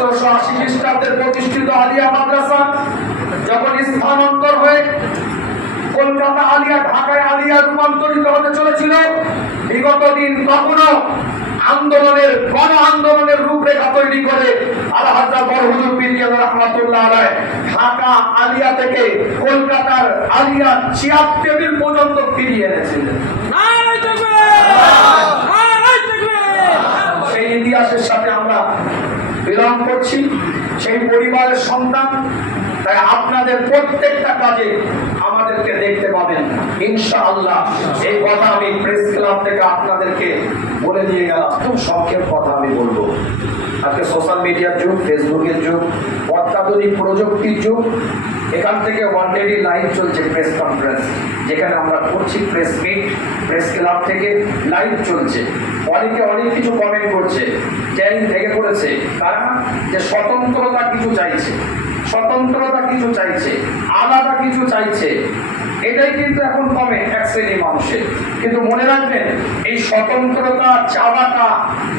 1780 খ্রিস্টাব্দে প্রতিষ্ঠিত আলিয়া মাদ্রাসা যখন স্থানান্তর হয়ে কলকাতা আলিয়া, ঢাকায় আলিয়া রূপান্তরিত হতে চলেছিল, বিগত দিন কখনো আন্দোলনের, গণ আন্দোলনের রূপরেখা তৈরি করে আলহাজ্জাত বড় হুজুর পীর কেবলা রাহমাতুল্লাহ আলাইহি ঢাকা আলিয়া থেকে কলকাতার আলিয়া চেয়ার টেবিল পর্যন্ত ফিরিয়ে এনেছিলেন। সেই ইতিহাসের সাথে আমরা বিলং করছি, সেই পরিবারের সন্তান। তাই আপনাদের প্রত্যেকটা কাজে আমাদেরকে দেখতে পাবেন ইনশাআল্লাহ। এই কথা আমি প্রেস ক্লাব থেকে আপনাদেরকে বলে দিয়ে গেলাম। খুব সংক্ষেপ কথা আমি বলবো। আজকে সোশ্যাল মিডিয়ার যুগ, ফেসবুকের যুগ, অত্যাধুনিক প্রযুক্তির যুগ। এখান থেকে অলরেডি লাইভ চলছে প্রেস কনফারেন্স, যেখানে আমরা করছি প্রেস মিট, প্রেস ক্লাব থেকে লাইভ চলছে। অনেকে অনেক কিছু কমেন্ট করছে, চ্যানেল থেকে করেছে, কারণ যে স্বতন্ত্রতা কিছু চাইছে, স্বতন্ত্রতা কিছু চাইছে, আলাদা কিছু চাইছে। এটাই কিন্তু এখন কমে এক শ্রেণীর মানুষের। কিন্তু মনে রাখবেন, এই স্বতন্ত্রতা চাওয়াটা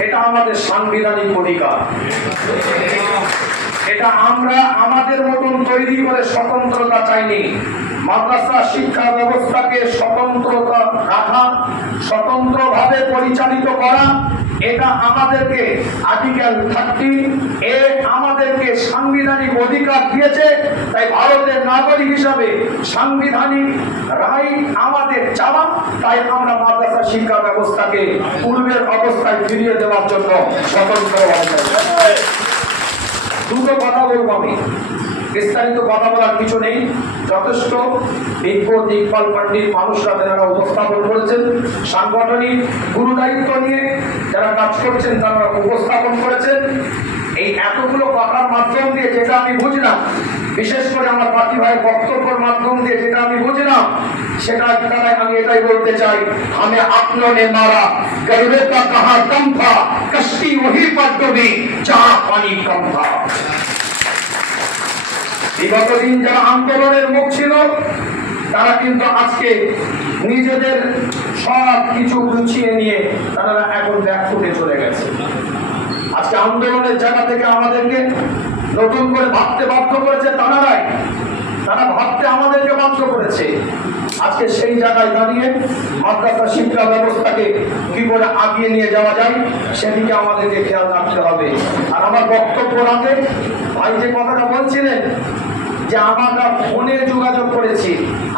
এটা আমাদের সাংবিধানিক অধিকার। এটা আমরা আমাদের মতন তৈরি করে স্বতন্ত্রতা চাইনি। মাদ্রাসা শিক্ষা ব্যবস্থাকে স্বতন্ত্রতা রাখা, স্বতন্ত্রভাবে পরিচালিত করা, এটা আমাদেরকে আর্টিকেল 30 এ আমাদেরকে সাংবিধানিক অধিকার দিয়েছে। তাই ভারতের নাগরিক হিসাবে সাংবিধানিক রাইট আমাদের চাওয়া। তাই আমরা মাদ্রাসা শিক্ষা ব্যবস্থাকে পূর্বের অবস্থায় ফিরিয়ে দেওয়ার জন্য স্বতন্ত্র। দুটো কথা বলবো আমি, বিস্তারিত কথা বলার কিছু নেই। যথেষ্ট বিজ্ঞ দিকপাল পার্টির মানুষরা যারা উপস্থাপন করেছেন, সাংগঠনিক গুরু দায়িত্ব নিয়ে যারা কাজ করছেন তারা উপস্থাপন করেছেন। এই এতগুলো কথার মাধ্যম দিয়ে যেটা আমি বুঝলাম, বিশেষ করে আমার বাকি ভাইয়ের বক্তব্যের মাধ্যম দিয়ে যেটা আমি বুঝলাম, সেটা দ্বারাই আমি এটাই বলতে চাই, আমি আপনों ने मारा गरीबों का कहां कम था, कश्ती वही पर डूबी जहां पानी कम था। বিগত দিন যারা আন্দোলনের মুখ ছিল, তারা কিন্তু আজকে নিজেদের সব কিছু গুছিয়ে নিয়ে তারা এখন ব্যাক ফুটে চলে গেছে। আজকে আন্দোলনের জায়গা থেকে আমাদেরকে নতুন করে ভাবতে বাধ্য করেছে তারাই, তারা ভাবতে আমাদেরকে বাধ্য করেছে। আজকে সেই জায়গায় দাঁড়িয়ে মাদ্রাসা শিক্ষা ব্যবস্থাকে কি করে আগিয়ে নিয়ে যাওয়া যায় সেদিকে আমাদেরকে খেয়াল রাখতে হবে। আর আমার বক্তব্যের আগে ভাই যে কথাটা বলছিলেন যে আমরা ফোনে যোগাযোগ করেছি,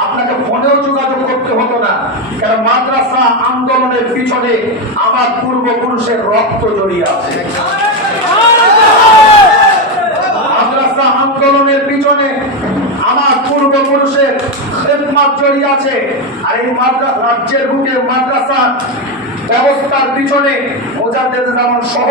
আপনাকে ফোনেও যোগাযোগ করতে হতো না, কারণ মাদ্রাসা আন্দোলনের পিছনে আমার পূর্বপুরুষের রক্ত জড়িয়ে আছে। মাদ্রাসা আন্দোলনের পিছনে আমার পূর্বপুরুষের খেদমত জড়িয়ে আছে। আর এই রাজ্যের বুকে মাদ্রাসা ব্যবস্থার পিছনে মুজাদ্দেদ জামান সহ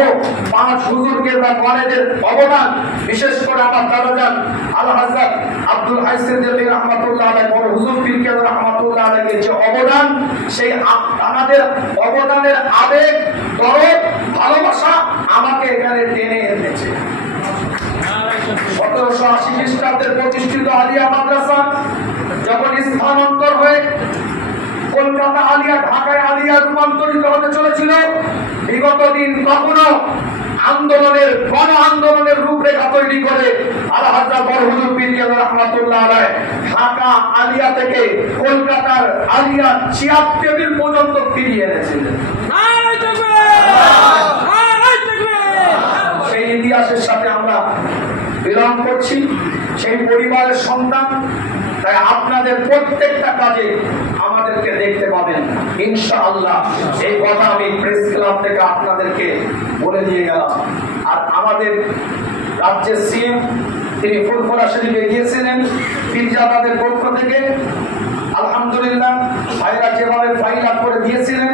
5 হুজুরকে বা কলেজের অবদান, বিশেষ করে আমার দাদাজান আলহাজ্জাত আব্দুল হাই সিদ্দিকী রাহমাতুল্লাহ আলাইহি বড় হুজুর পীর কেবলা রাহমাতুল্লাহ আলাইহি যে অবদান, সেই আমাদের অবদানের আবেগ, দরদ, ভালোবাসা আমাকে এখানে টেনে এনেছে। 1780 খ্রিস্টাব্দে প্রতিষ্ঠিত আলিয়া মাদ্রাসা যখন স্থানান্তর হয়ে কলকাতা আলিয়া, ঢাকায় আলিয়া রূপান্তরিত হতে চলেছিল, বিগত দিন কখনো আন্দোলনের, গণ আন্দোলনের রূপরেখা তৈরি করে আলহাজ্জাত বড় হুজুর পীর কেবলা রাহমাতুল্লাহ আলাইহি ঢাকা আলিয়া থেকে কলকাতার আলিয়া চেয়ার টেবিল পর্যন্ত ফিরিয়ে এনেছিলেন। সেই ইতিহাসের সাথে আমরা বিলং করছি, সেই পরিবারের সন্তান। তাই আপনাদের প্রত্যেকটা কাজে আমাদেরকে দেখতে পাবেন ইনশাআল্লাহ। এই কথা আমি প্রেস ক্লাব থেকে আপনাদেরকে বলে দিয়ে গেলাম। আর আমাদের রাজ্যের সিএম তিনি ফুরফুরা শরীফে গিয়েছিলেন পীরজাদাদের পক্ষ থেকে। আলহামদুলিল্লাহ, ভাইরা যেভাবে ফাইল আপ করে দিয়েছিলেন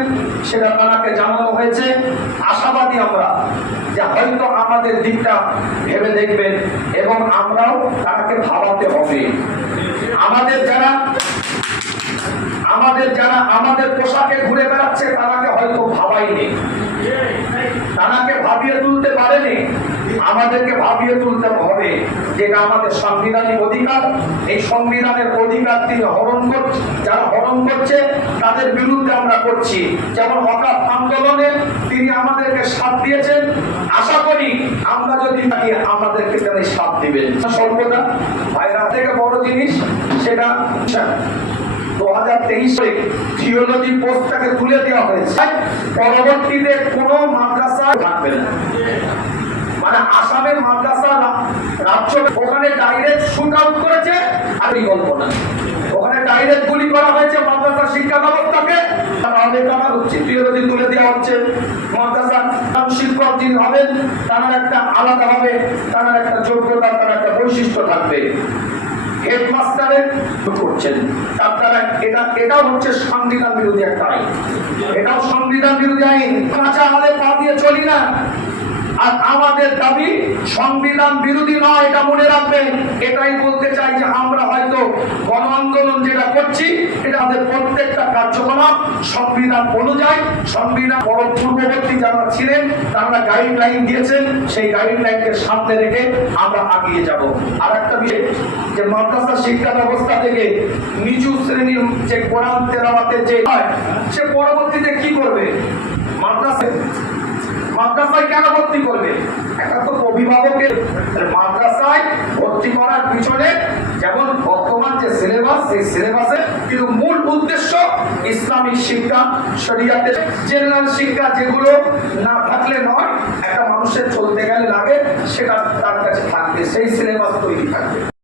সেটা তাকে জানানো হয়েছে। আশাবাদী আমরা যে হয়তো আমাদের দিকটা ভেবে দেখবেন এবং আমরাও তাকে ভাবাতে হবে। আমাদের যারা আমাদের যারা আমাদের পোশাকে ঘুরে বেড়াচ্ছে তারাকে হয়তো ভাবাই নেই, তারাকে ভাবিয়ে তুলতে পারেনি। আমাদেরকে ভাবিয়ে তুলতে হবে, যেটা আমাদের সাংবিধানিক অধিকার। এই সংবিধানের অধিকার তিনি হরণ করছে, যারা হরণ করছে তাদের বিরুদ্ধে আমরা করছি। যেমন ওয়াকফ আন্দোলনে তিনি আমাদেরকে সাথ দিয়েছেন, আশা করি আমরা যদি তাকে আমাদেরকে তিনি সাথ দিবেন। সর্বদা ভাইরা থেকে বড় জিনিস সেটা 2023 থিওলজি পোস্টটাকে তুলে দেওয়া হয়েছে, পরবর্তীতে কোনো মাদ্রাসা থাকবে না। মানে আসামের মাদ্রাসা রাজ্য ওখানে ডাইরেক্ট শুট আউট করেছে, আর এই গল্প না, ওখানে ডাইরেক্ট গুলি করা হয়েছে মাদ্রাসা শিক্ষা ব্যবস্থাকে। হচ্ছে থিওলজি তুলে দেওয়া হচ্ছে। মাদ্রাসা শিক্ষক যিনি হবেন তার একটা আলাদা হবে, তার একটা যোগ্যতা, তার একটা বৈশিষ্ট্য থাকবে। হেডমাস্টারের করছেন আপনারা, এটাও হচ্ছে সংবিধান বিরোধী একটা আইন, এটাও সংবিধান বিরোধী আইন। কাঁচা আলে পা দিয়ে চলি না। আর আমাদের দাবি সংবিধান বিরোধী নয়, এটা মনে রাখবেন। এটাই বলতে চাই যে আমরা হয়তো গণ আন্দোলন যেটা করছি এটা আমাদের প্রত্যেকটা কার্যকলাপ সংবিধান অনুযায়ী, সংবিধান পূর্ববর্তী যারা ছিলেন তারা গাইডলাইন দিয়েছেন, সেই গাইডলাইনকে সামনে রেখে আমরা এগিয়ে যাব। আর একটা বিষয় যে মাদ্রাসা শিক্ষা ব্যবস্থা থেকে নিচু শ্রেণীর যে কোরআন তেলাওয়াতের যে হয়, সে পরবর্তীতে কি করবে? মাদ্রাসায় কেন ভর্তি করবে? একটা তো অভিভাবকের মাদ্রাসায় ভর্তি করার পিছনে যেমন বর্তমান যে সিলেবাস, সেই সিলেবাসে কিন্তু মূল উদ্দেশ্য ইসলামিক শিক্ষা, শরিয়াতের জেনারেল শিক্ষা, যেগুলো না থাকলে নয়, একটা মানুষের চলতে গেলে লাগে, সেটা তার কাছে থাকবে, সেই সিলেবাস তৈরি থাকবে।